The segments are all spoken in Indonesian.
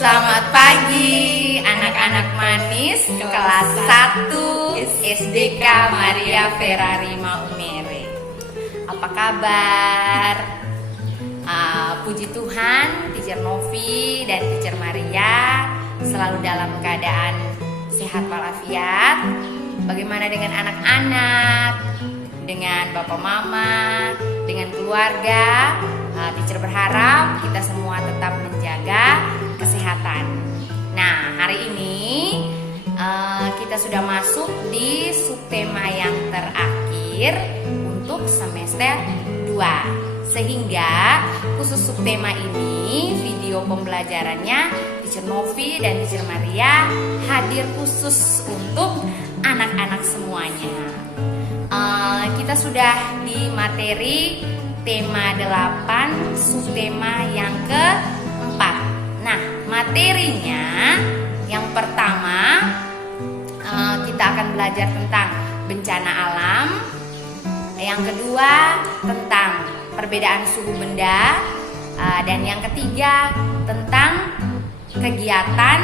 Selamat pagi anak-anak manis kelas 1 SDK Maria Ferrari Maumere. Apa kabar? Puji Tuhan, Teacher Novi dan Teacher Maria selalu dalam keadaan sehat walafiat. Bagaimana dengan anak-anak, dengan bapak mama, dengan keluarga? Teacher berharap kita semua tetap menjaga kesehatan. Nah, hari ini kita sudah masuk di subtema yang terakhir untuk semester 2. Sehingga khusus subtema ini video pembelajarannya Teacher Novi dan Teacher Maria hadir khusus untuk anak-anak semuanya. Kita sudah di materi tema 8 subtema yang keempat. Nah, materinya yang pertama kita akan belajar tentang bencana alam. Yang kedua tentang perbedaan suhu benda, dan yang ketiga tentang kegiatan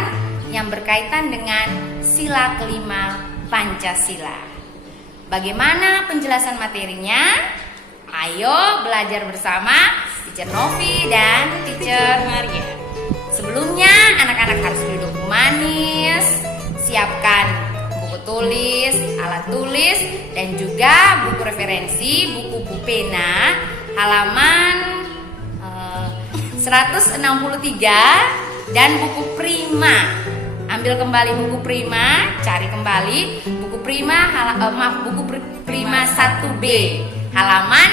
yang berkaitan dengan sila kelima Pancasila. Bagaimana penjelasan materinya? Ayo belajar bersama Teacher Novi dan Teacher Maria. Sebelumnya anak-anak harus duduk manis, siapkan buku tulis, alat tulis, dan juga buku referensi, buku pena halaman 163 dan buku prima. Ambil kembali buku prima, cari kembali buku prima buku prima 1B halaman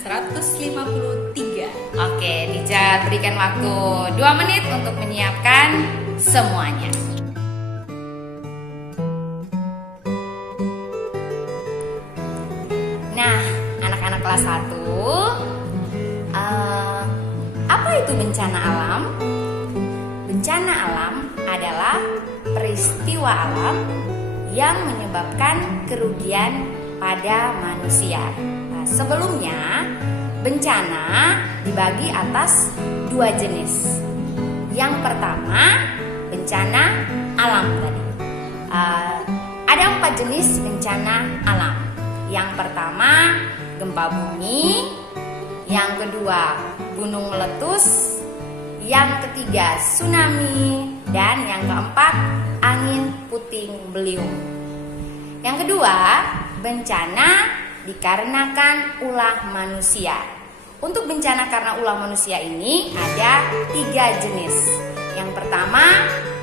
153. Oke, Teacher berikan waktu 2 menit untuk menyiapkan semuanya. Nah, anak-anak kelas 1, apa itu bencana alam? Bencana alam adalah peristiwa alam yang menyebabkan kerugian pada manusia. Nah, sebelumnya bencana dibagi atas 2 jenis. Yang pertama bencana alam tadi. Ada 4 jenis bencana alam. Yang pertama gempa bumi, yang kedua gunung meletus, yang ketiga tsunami, dan yang keempat angin puting beliung. Yang kedua, bencana dikarenakan ulah manusia. Untuk bencana karena ulah manusia ini ada 3 jenis. Yang pertama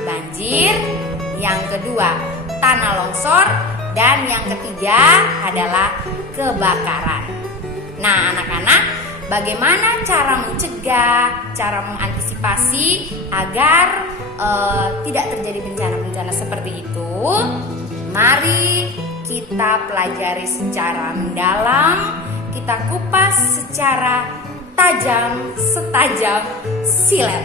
banjir, yang kedua tanah longsor, dan yang ketiga adalah kebakaran. Nah, anak-anak, bagaimana cara mencegah, cara mengantisipasi agar tidak terjadi bencana-bencana seperti itu? Mari kita pelajari secara mendalam, kita kupas secara tajam, setajam silet.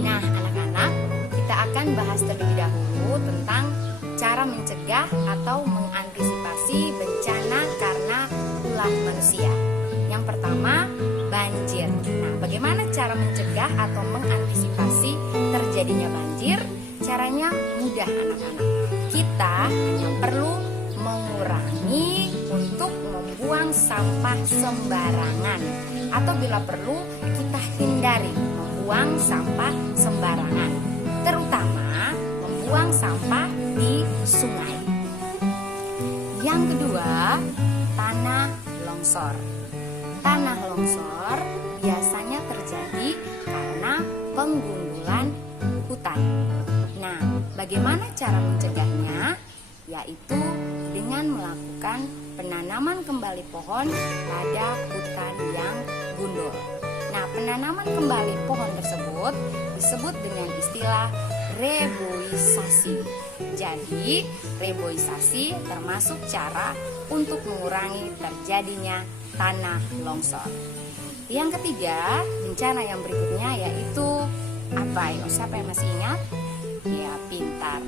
Nah, anak-anak, kita akan bahas terlebih dahulu tentang cara mencegah atau mengantisipasi bencana karena ulah manusia. Yang pertama, banjir. Nah, bagaimana cara mencegah atau mengantisipasi terjadinya banjir? Caranya mudah, anak-anak. Kita hanya perlu mengurangi untuk membuang sampah sembarangan, atau bila perlu kita hindari membuang sampah sembarangan, terutama membuang sampah di sungai. Yang kedua, tanah longsor. Tanah longsor biasanya terjadi karena penggundulan hutan. Nah, bagaimana cara mencegahnya? Yaitu dengan melakukan penanaman kembali pohon pada hutan yang gundul. Nah, penanaman kembali pohon tersebut disebut dengan istilah reboisasi. Jadi, reboisasi termasuk cara untuk mengurangi terjadinya tanah longsor. Yang ketiga, bencana yang berikutnya yaitu apa? Siapa yang masih ingat? Ya, pintar.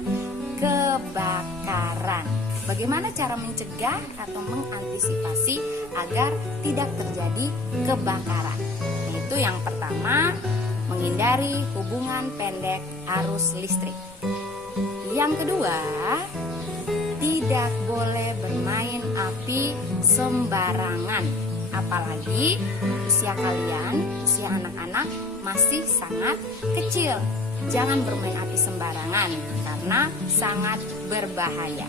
Kebakaran. Bagaimana cara mencegah atau mengantisipasi agar tidak terjadi kebakaran? Yaitu yang pertama, menghindari hubungan pendek arus listrik. Yang kedua, tidak boleh bermain api sembarangan. Apalagi usia kalian, usia anak-anak masih sangat kecil. Jangan bermain api sembarangan karena sangat berbahaya.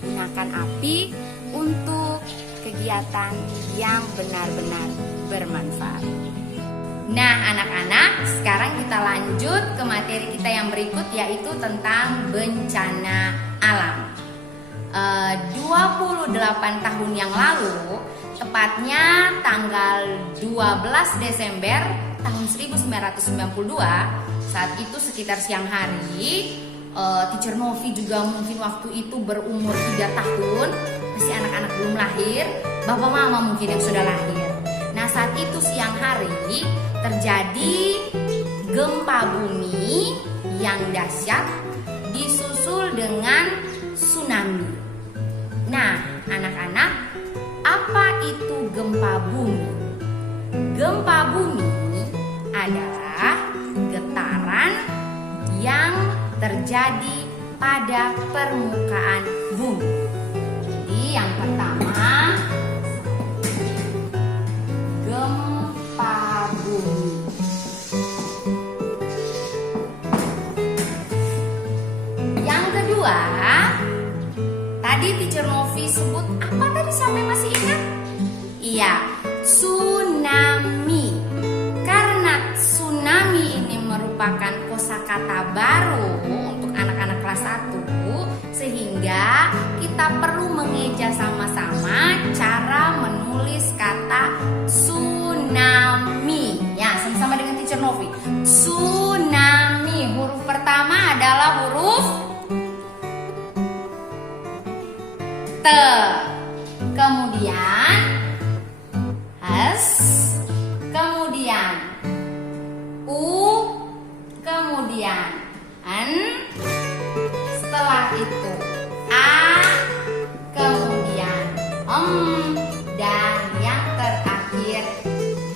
Gunakan api untuk kegiatan yang benar-benar bermanfaat. Nah anak-anak, sekarang kita lanjut ke materi kita yang berikut, yaitu tentang bencana alam. 28 tahun yang lalu, tepatnya tanggal 12 Desember tahun 1992, saat itu sekitar siang hari, Teacher Novi juga mungkin waktu itu berumur 3 tahun, masih anak-anak belum lahir, bapak mama mungkin yang sudah lahir. Nah saat itu siang hari terjadi gempa bumi yang dahsyat disusul dengan tsunami. Nah anak-anak, apa itu gempa bumi? Gempa bumi adalah getaran yang terjadi pada permukaan bumi. Jadi yang pertama, gempa bumi. Yang kedua, tadi Teacher Novi sebut apa tadi, sampai masih ingat? Iya, tsunami. Karena tsunami ini merupakan kosakata baru untuk anak-anak kelas 1, sehingga kita perlu mengeja sama-sama cara menulis kata tsunami. Ya, sama-sama dengan Teacher Novi. Tsunami. Huruf pertama adalah huruf T. Kemudian S. Kemudian U. Kemudian N. Setelah itu A. Kemudian dan yang terakhir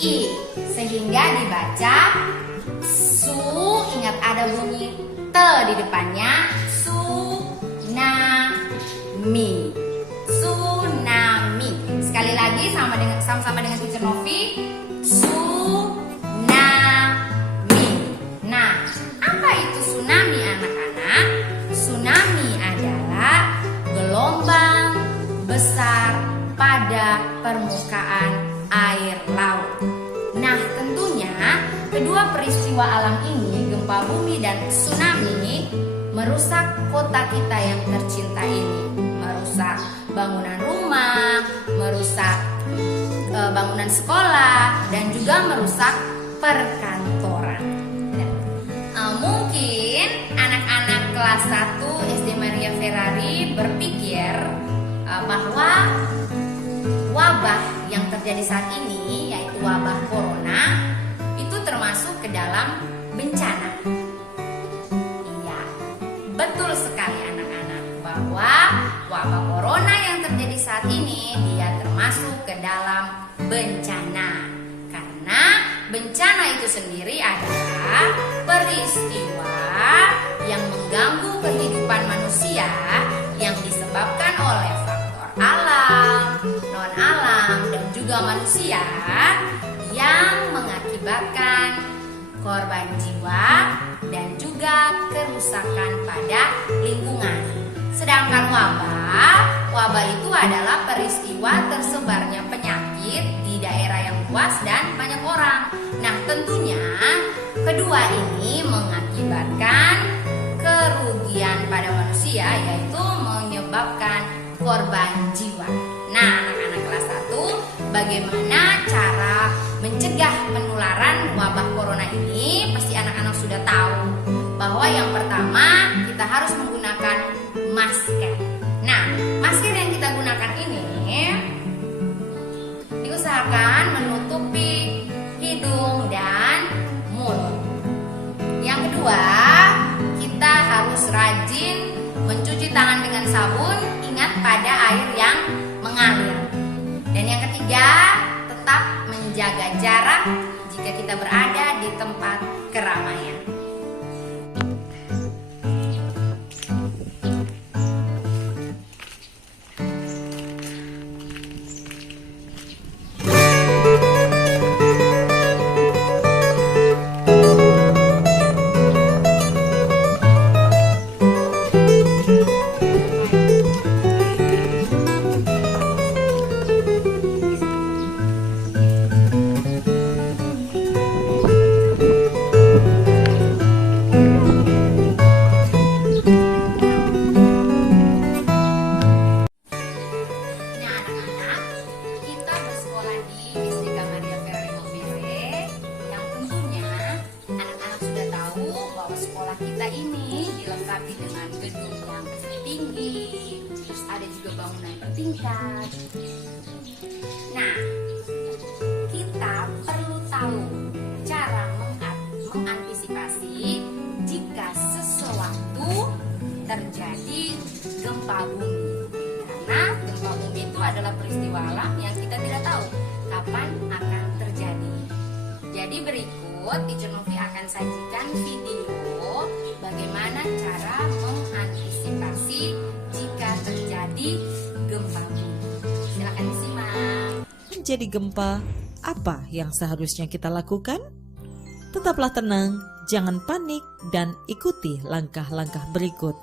I. Sehingga dibaca su. Ingat ada bunyi T di depannya. Tsunami. Tsunami. Sekali lagi sama-sama dengan Teacher Novi. Tsunami. Nah, apa itu tsunami anak-anak? Tsunami adalah gelombang besar pada permukaan air laut. Nah, tentunya kedua peristiwa alam ini, gempa bumi dan tsunami, merusak kota kita yang tercinta ini. Merusak bangunan rumah, merusak bangunan sekolah, dan juga merusak perkantoran. Mungkin anak-anak kelas 1 SD Maria Ferrari berpikir bahwa wabah yang terjadi saat ini, yaitu wabah corona, itu termasuk ke dalam bencana. Iya, betul sekali anak-anak, bahwa wabah corona yang terjadi saat ini dia termasuk ke dalam bencana. Karena bencana itu sendiri adalah peristiwa yang mengganggu kehidupan manusia yang disebabkan oleh faktor alam, non-alam, dan juga manusia, yang mengakibatkan korban jiwa dan juga kerusakan pada lingkungan. Sedangkan wabah itu adalah peristiwa tersebarnya penyakit di daerah yang luas dan banyak orang. Nah, tentunya kedua ini mengakibatkan kerugian pada manusia, yaitu menyebabkan korban jiwa. Nah, anak-anak kelas 1, bagaimana cara mencegah penularan wabah corona ini? Pasti anak-anak sudah tahu bahwa yang pertama kita harus menggunakan masker. Nah, masker yang kita gunakan ini diusahakan menutupi hidung dan mulut. Yang kedua, kita harus rajin mencuci tangan dengan sabun, ingat pada air yang mengalir. Dan yang ketiga, tetap menjaga jarak jika kita berada di tempat keramaian. Sekolah kita ini dilengkapi dengan gedung yang tinggi, terus ada juga bangunan bertingkat. Nah, kita perlu tahu cara mengantisipasi jika sesuatu terjadi gempa bumi. Karena gempa bumi itu adalah peristiwa alam yang kita tidak tahu kapan akan terjadi. Jadi berikut Teacher Novi akan sajikan video bagaimana cara mengantisipasi jika terjadi gempa bumi. Silakan disimak. Menjadi gempa, apa yang seharusnya kita lakukan? Tetaplah tenang, jangan panik, dan ikuti langkah-langkah berikut.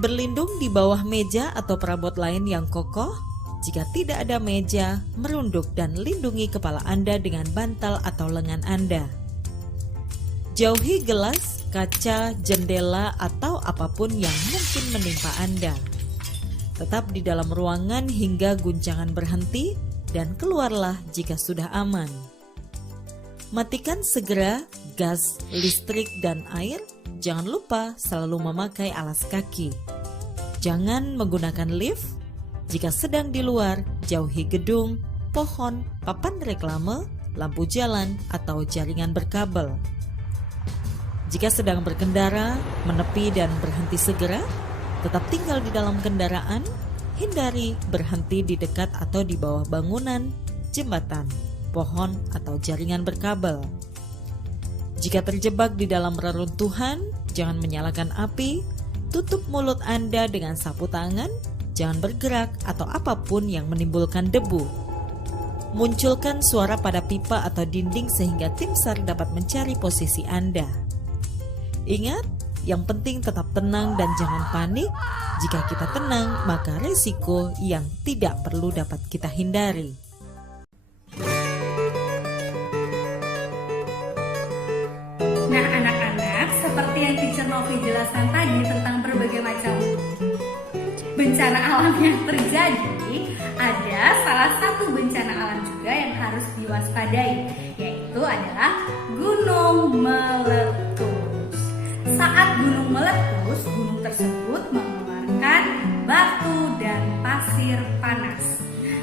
Berlindung di bawah meja atau perabot lain yang kokoh. Jika tidak ada meja, merunduk dan lindungi kepala Anda dengan bantal atau lengan Anda. Jauhi gelas, kaca, jendela, atau apapun yang mungkin menimpa Anda. Tetap di dalam ruangan hingga guncangan berhenti dan keluarlah jika sudah aman. Matikan segera gas, listrik, dan air. Jangan lupa selalu memakai alas kaki. Jangan menggunakan lift. Jika sedang di luar, jauhi gedung, pohon, papan reklame, lampu jalan, atau jaringan berkabel. Jika sedang berkendara, menepi dan berhenti segera. Tetap tinggal di dalam kendaraan. Hindari berhenti di dekat atau di bawah bangunan, jembatan, pohon, atau jaringan berkabel. Jika terjebak di dalam reruntuhan, jangan menyalakan api. Tutup mulut Anda dengan sapu tangan. Jangan bergerak atau apapun yang menimbulkan debu. Munculkan suara pada pipa atau dinding sehingga tim SAR dapat mencari posisi Anda. Ingat, yang penting tetap tenang dan jangan panik. Jika kita tenang, maka resiko yang tidak perlu dapat kita hindari. Nah anak-anak, seperti yang Teacher Novi jelaskan tadi tentang berbagai macam bencana alam yang terjadi, ada salah satu bencana alam juga yang harus diwaspadai, yaitu adalah gunung meletus. Saat gunung meletus, gunung tersebut mengeluarkan batu dan pasir panas.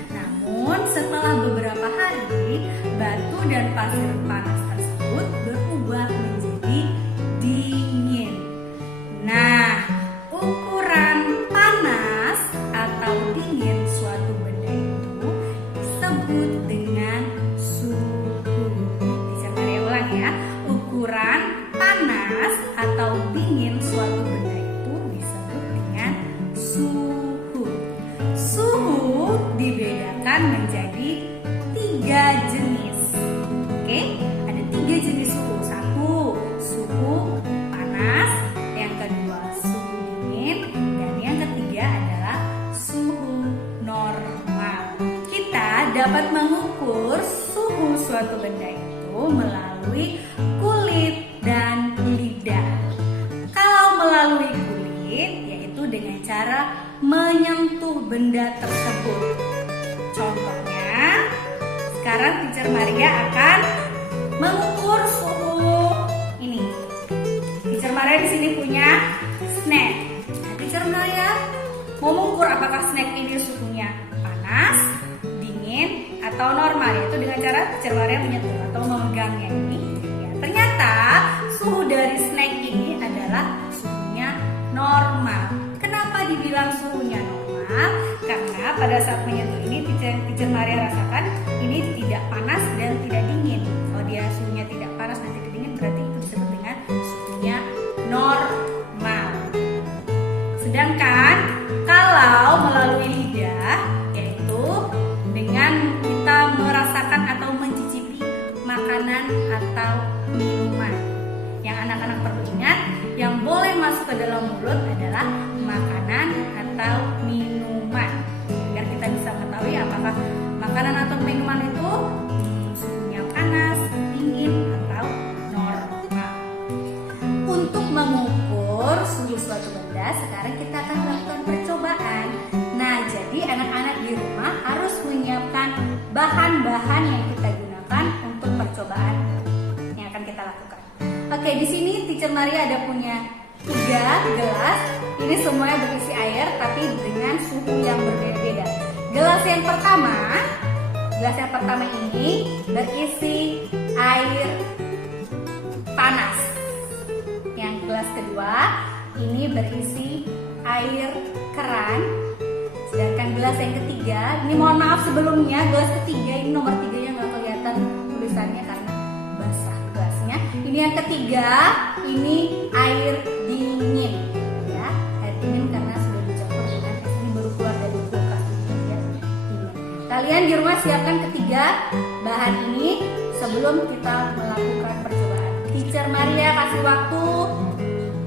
Namun setelah beberapa hari, batu dan pasir panas tersebut berubah menjadi dingin. Nah, ukuran panas atau dingin suatu benda itu disebut dengan suhu. Bisa saya ulang ya. Ukuran panas atau dingin suatu benda itu disebut dengan suhu. Suhu dibedakan menjadi 3 jenis. Oke, ada 3 jenis suhu. Satu, suhu panas. Yang kedua, suhu dingin. Dan yang ketiga adalah suhu normal. Kita dapat mengukur suhu suatu benda itu melalui kulit dan lidah. Kalau melalui kulit, yaitu dengan cara menyentuh benda tersebut. Contohnya, sekarang Teacher Maria akan mengukur suhu ini. Teacher Maria di sini punya snack. Nah, Teacher Maria mau mengukur apakah snack ini suhunya panas, dingin, atau normal, yaitu dengan cara Teacher Maria menyentuh atau memegangnya ini. Ya, ternyata suhu dari snack ini adalah suhunya normal. Kenapa dibilang suhunya normal? Karena pada saat menyentuh ini Teacher Maria rasakan ini tidak panas dan tidak dingin. Kalau dia suhunya tidak panas dan tidak dingin berarti itu disebut dengan suhunya normal. Sedangkan kalau melalui lidah, yaitu dengan kita merasakan atau mencicipi makanan atau minuman. Yang anak-anak perlu ingat, yang boleh masuk ke dalam mulut adalah makanan atau minuman. Agar kita bisa mengetahui apakah makanan atau minuman itu suhunya panas, dingin, atau normal. Untuk mengukur suhu suatu benda, sekarang kita akan melakukan percobaan. Nah, jadi anak-anak di rumah harus menyiapkan bahan-bahan yang kita gunakan untuk percobaan yang akan kita lakukan. Oke, di sini Teacher Maria ada punya 3 gelas. Ini semuanya berisi air, tapi dengan suhu yang berbeda-beda. Gelas yang pertama ini berisi air panas. Yang gelas kedua ini berisi air keran. Sedangkan gelas yang ketiga, ini mohon maaf sebelumnya, gelas ketiga ini nomor 3-nya nggak kelihatan tulisannya karena basah gelasnya. Ini yang ketiga, ini air dingin, ya, air dingin karena sudah dicampur dengan es, ini baru keluar dari kulkas ya, dingin. Kalian di rumah siapkan ketiga bahan ini sebelum kita melakukan percobaan. Teacher Maria kasih waktu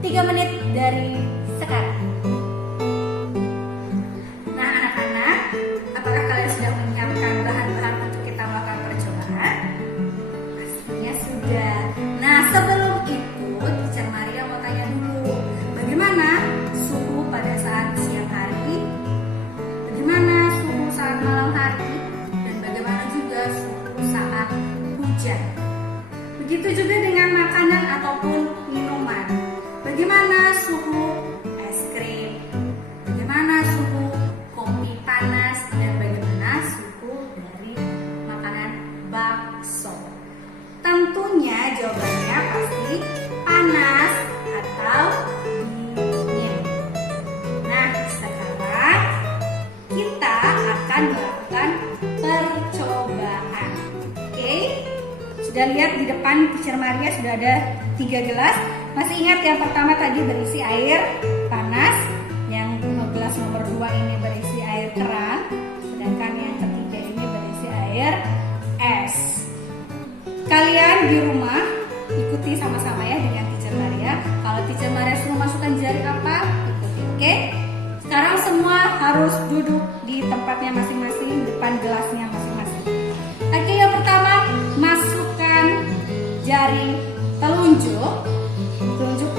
3 menit dari sekarang. Nah, anak-anak, apakah kalian sudah menyiapkan bahan-bahan untuk kita melakukan percobaan? Pastinya sudah. Nah, sebelum itu, Teacher Maria mau tanya dulu, bagaimana suhu pada saat siang hari, bagaimana suhu saat malam hari, dan bagaimana juga suhu saat hujan. Begitu juga dengan makanan ataupun minuman. Bagaimana suhu es krim, bagaimana suhu kopi panas, dan bagaimana suhu dari makanan bakso. Tentunya jawabannya pasti panas atau dingin. Nah, sekarang kita akan melakukan percobaan. Oke? Sudah lihat di depan Teacher Maria sudah ada 3 gelas. Masih ingat yang pertama tadi berisi air panas, yang gelas nomor 2 ini berisi air keran, sedangkan yang ketiga ini berisi air es. Kalian di rumah ikuti sama-sama ya dengan Teacher Maria. Kalau Teacher Maria suruh masukkan jari apa, ikuti, oke? Sekarang semua harus duduk di tempatnya masing-masing, depan gelasnya masing-masing. Oke, yang pertama masukkan jari telunjuk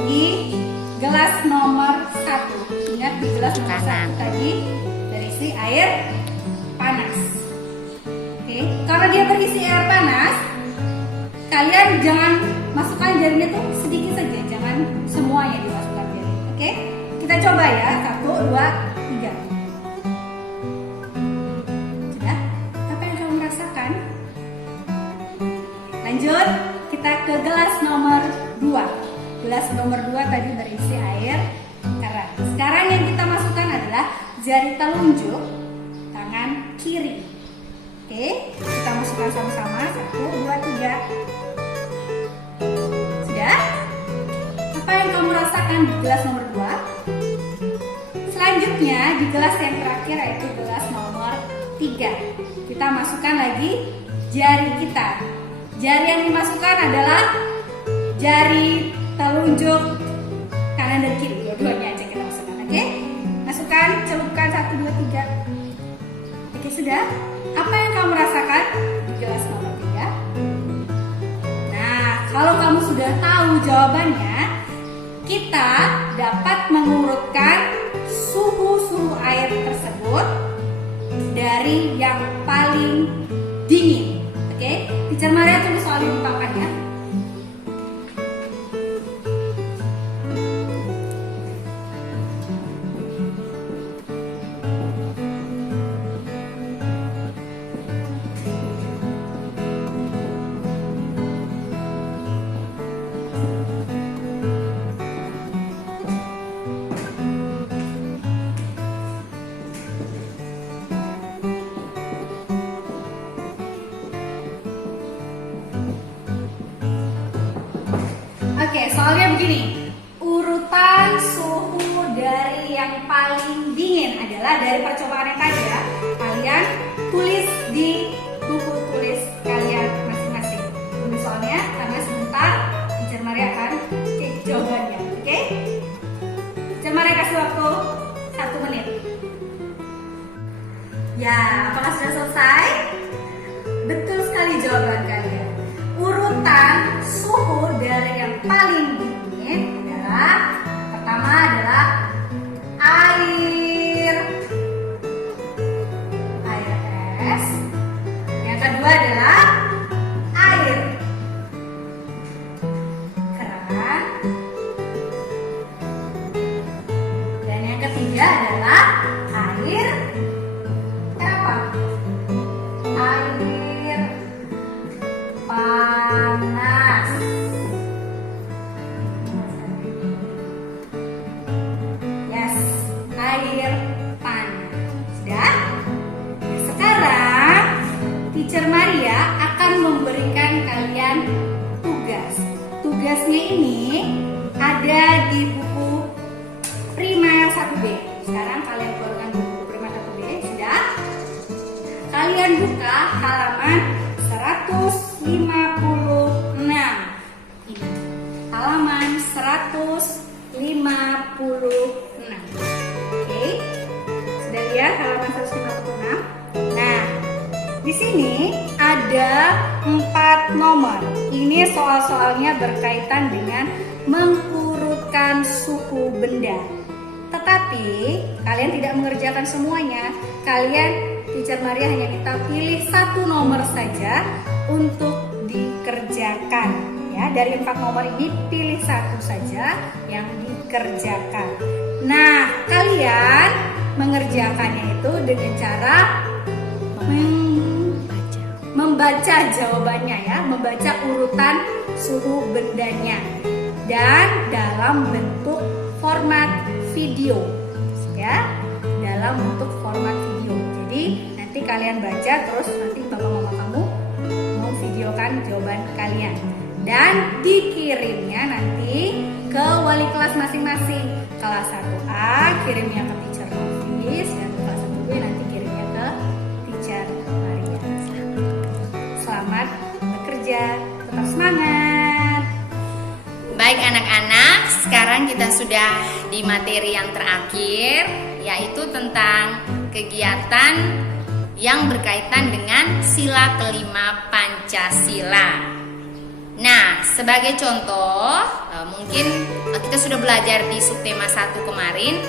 di gelas nomor 1. Ingat di gelas nomor 1 tadi berisi air panas. Oke, karena dia berisi air panas, kalian jangan masukkan jarinya tuh sedikit saja, jangan semuanya dimasukkan jari. Oke, kita coba ya, 1, 2, 3. Sudah? Apa yang kamu rasakan? Lanjut, kita ke gelas nomor 2. Gelas nomor 2 tadi berisi air keran. Sekarang yang kita masukkan adalah jari telunjuk tangan kiri. Oke, kita masukkan sama-sama. 1, 2, 3. Sudah? Apa yang kamu rasakan di gelas nomor 2? Selanjutnya di gelas yang terakhir yaitu gelas nomor 3. Kita masukkan lagi jari kita. Jari yang dimasukkan adalah jari telunjuk kanan dan kiri, dua-duanya aja kita masukkan. Oke? Masukkan, celupkan 1, 2, 3. Oke, sudah? Apa yang kamu rasakan di gelas nomor 3? Nah, kalau kamu sudah tahu jawabannya, kita dapat mengurutkan suhu air tersebut dari yang paling dingin. Oke? Teacher Maria tulis soal ini di papan ya. Oke, soalnya begini. Urutan suhu dari yang paling dingin adalah dari percobaan yang tadi ya. Kalian tulis di buku tulis kalian masing-masing. Tulis soalnya karena sebentar Teacher Maria akan cek jawabannya. Oke? Teacher Maria kasih waktu 1 menit. Ya, apakah sudah selesai? Betul sekali jawaban kalian. Urutan suhu dari yang paling dingin adalah pertama adalah air es. Yang kedua adalah air keran. Dan yang ketiga adalah air apa? Air panas. Yes, air panas. Sudah? Nah, sekarang Teacher Maria akan memberikan kalian tugas. Tugasnya ini ada di buku Primer 1B. Sekarang kalian keluarkan buku Primer 1B. Sudah? Kalian buka halaman 156. Ini halaman 156. Oke, sudah lihat halaman 156. Nah, di sini ada 4 nomor. Ini soal-soalnya berkaitan dengan mengurutkan suhu benda. Tetapi kalian tidak mengerjakan semuanya. Kalian, Teacher Maria hanya minta pilih 1 nomor saja untuk dikerjakan. Ya, dari 4 nomor ini pilih 1 saja yang dikerjakan. Nah, kalian mengerjakannya itu dengan cara membaca jawabannya ya, membaca urutan suhu bendanya dan dalam bentuk format video ya, dalam bentuk format video. Jadi nanti kalian baca terus nanti bapak mama kamu mau videokan jawaban kalian dan dikirimnya nanti ke wali kelas masing-masing. Kelas 1A kirimnya ke Teacher Nofis dan kelas 1B nanti kirimnya ke Teacher Maria. Selamat bekerja, tetap semangat. Baik anak-anak, sekarang kita sudah di materi yang terakhir, yaitu tentang kegiatan yang berkaitan dengan sila kelima Pancasila. Nah, sebagai contoh, mungkin kita sudah belajar di subtema 1 kemarin.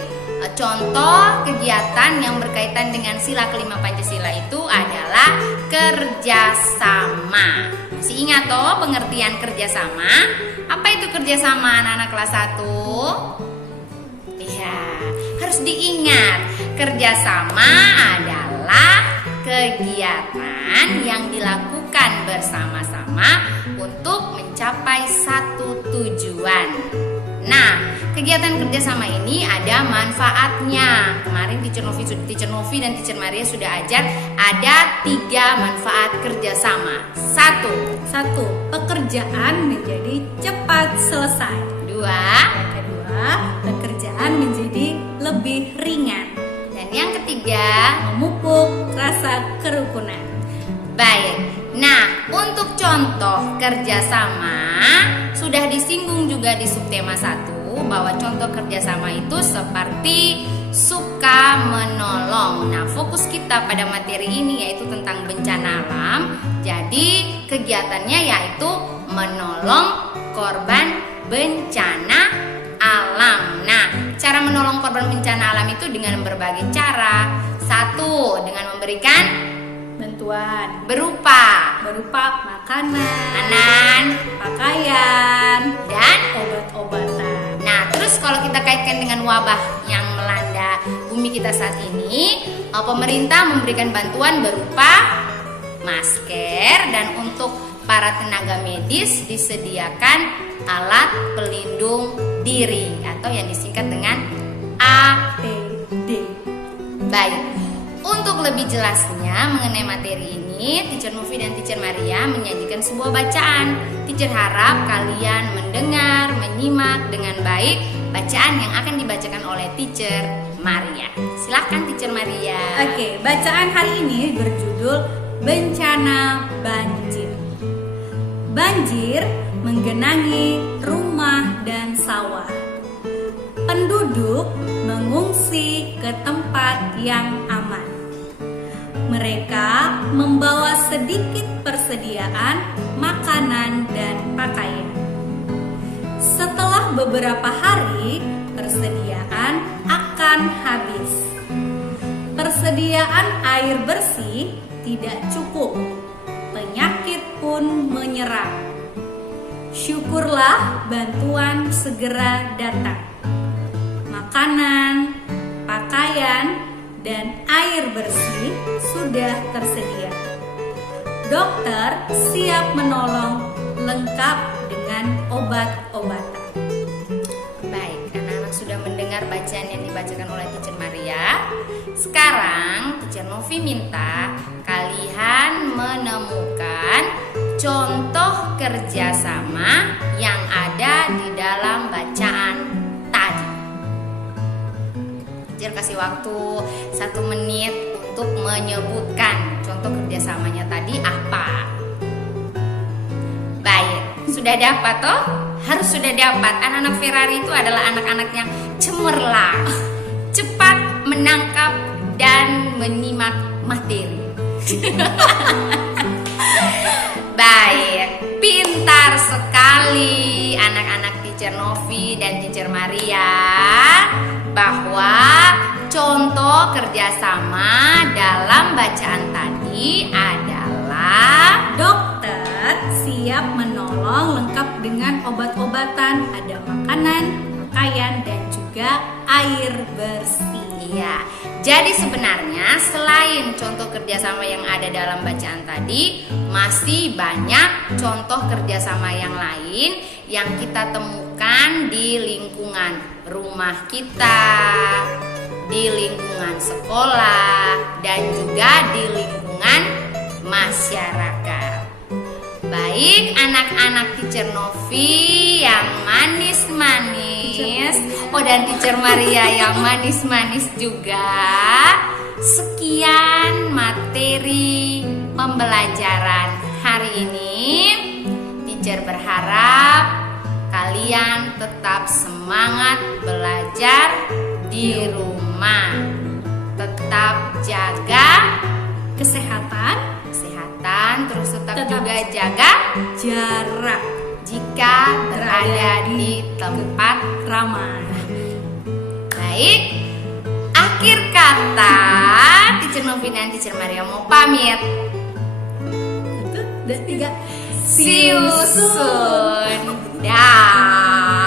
Contoh kegiatan yang berkaitan dengan sila kelima Pancasila itu adalah kerjasama. Masih ingat toh pengertian kerjasama? Apa itu kerjasama anak-anak kelas 1? Iya, harus diingat. Kerjasama adalah kegiatan yang dilakukan bersama-sama untuk mencapai satu tujuan. Nah, kegiatan kerjasama ini ada manfaatnya. Kemarin Teacher Novi dan Teacher Maria sudah ajar ada 3 manfaat kerjasama. 1. Pekerjaan menjadi cepat selesai. 2. Kedua, pekerjaan menjadi lebih ringan. Dan yang ketiga, Memupuk rasa kerukunan. baik. Nah, untuk contoh kerjasama sudah disinggung juga di subtema 1 bahwa contoh kerjasama itu seperti suka menolong. Nah, fokus kita pada materi ini yaitu tentang bencana alam. Jadi kegiatannya yaitu menolong korban bencana alam. Nah, cara menolong korban bencana alam itu dengan berbagai cara. 1, dengan memberikan Bantuan berupa makanan, pakaian, dan obat-obatan. nah, terus kalau kita kaitkan dengan wabah yang melanda bumi kita saat ini, pemerintah memberikan bantuan berupa masker dan untuk para tenaga medis disediakan alat pelindung diri atau yang disingkat dengan APD. Baik. Untuk lebih jelasnya mengenai materi ini, ini Teacher Novi dan Teacher Maria menyajikan sebuah bacaan. Teacher harap kalian mendengar, menyimak dengan baik bacaan yang akan dibacakan oleh Teacher Maria. Silakan Teacher Maria. Oke, bacaan hari ini berjudul Bencana Banjir. Banjir menggenangi rumah dan sawah. Penduduk mengungsi ke tempat yang aman. Mereka membawa sedikit persediaan makanan dan pakaian. Setelah beberapa hari, persediaan akan habis. Persediaan air bersih tidak cukup. Penyakit pun menyerang. Syukurlah bantuan segera datang. Makanan, pakaian, dan air bersih sudah tersedia. Dokter siap menolong, lengkap dengan obat-obatan. Baik, anak-anak sudah mendengar bacaan yang dibacakan oleh Teacher Maria. Sekarang Teacher Novi minta kalian menemukan contoh kerjasama yang ada di dalam bacaan tadi. Teacher kasih waktu 1 menit untuk menyebutkan contoh kerjasamanya tadi apa. Baik, sudah dapat toh? Harus sudah dapat. Anak-anak Ferrari itu adalah anak-anak yang cemerlang, cepat menangkap dan menyimak materi. Baik, pintar sekali anak-anak Teacher Novi dan Teacher Maria bahwa contoh kerjasama dalam bacaan tadi adalah Dokter siap menolong, lengkap dengan obat-obatan, ada makanan, pakaian, dan juga air bersih. iya. Jadi sebenarnya selain contoh kerjasama yang ada dalam bacaan tadi, masih banyak contoh kerjasama yang lain yang kita temukan di lingkungan rumah kita, di lingkungan sekolah, dan juga di lingkungan masyarakat. Baik anak-anak Teacher Novi yang manis-manis, dan Teacher Maria yang manis-manis juga. Sekian materi pembelajaran hari ini. Teacher berharap kalian tetap semangat belajar di rumah. Tetap jaga Kesehatan, terus tetap Tetap juga jaga jarak, jika berada di tempat ramah. baik. Akhir kata, Teacher Novi dan Teacher Maria mau pamit. Satu, dua, tiga. See you soon. Dah.